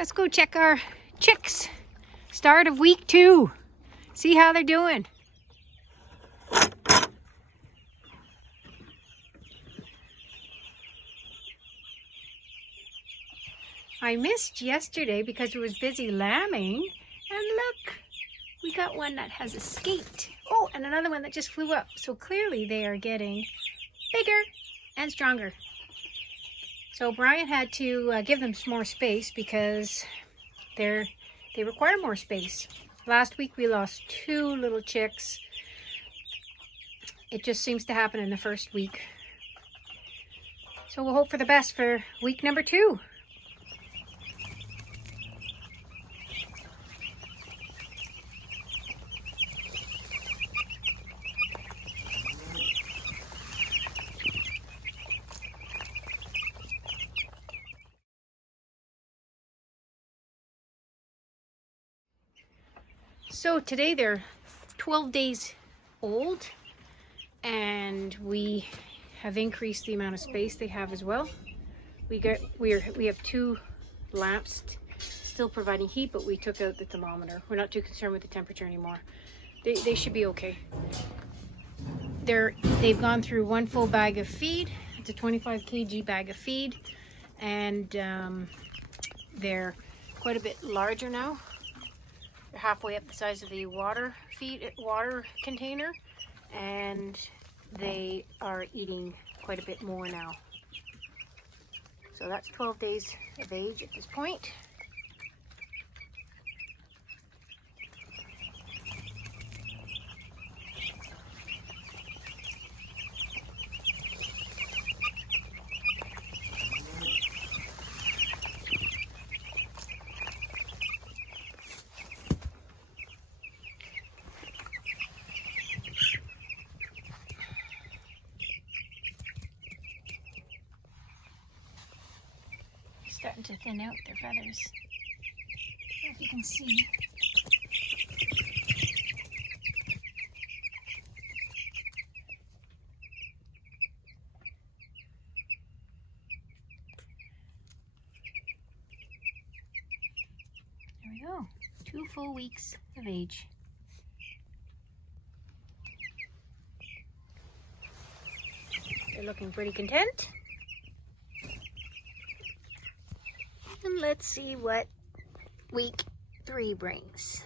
Let's go check our chicks. Start of week 2. See how they're doing. I missed yesterday because it was busy lambing. And look, we got one that has escaped. Oh, and another one that just flew up. So clearly they are getting bigger and stronger. So Brian had to give them some more space because they require more space. Last week we lost 2 little chicks. It just seems to happen in the first week. So we'll hope for the best for week number 2. So today they're 12 days old, and we have increased the amount of space they have as well. We have 2 lamps still providing heat, but we took out the thermometer. We're not too concerned with the temperature anymore. They should be okay. They've gone through 1 full bag of feed. It's a 25 kg bag of feed, and they're quite a bit larger now. They're halfway up the size of the water container, and they are eating quite a bit more now. So that's 12 days of age at this point. Starting to thin out their feathers. I don't know if you can see. There we go. 2 full weeks of age. They're looking pretty content. And let's see what week 3 brings.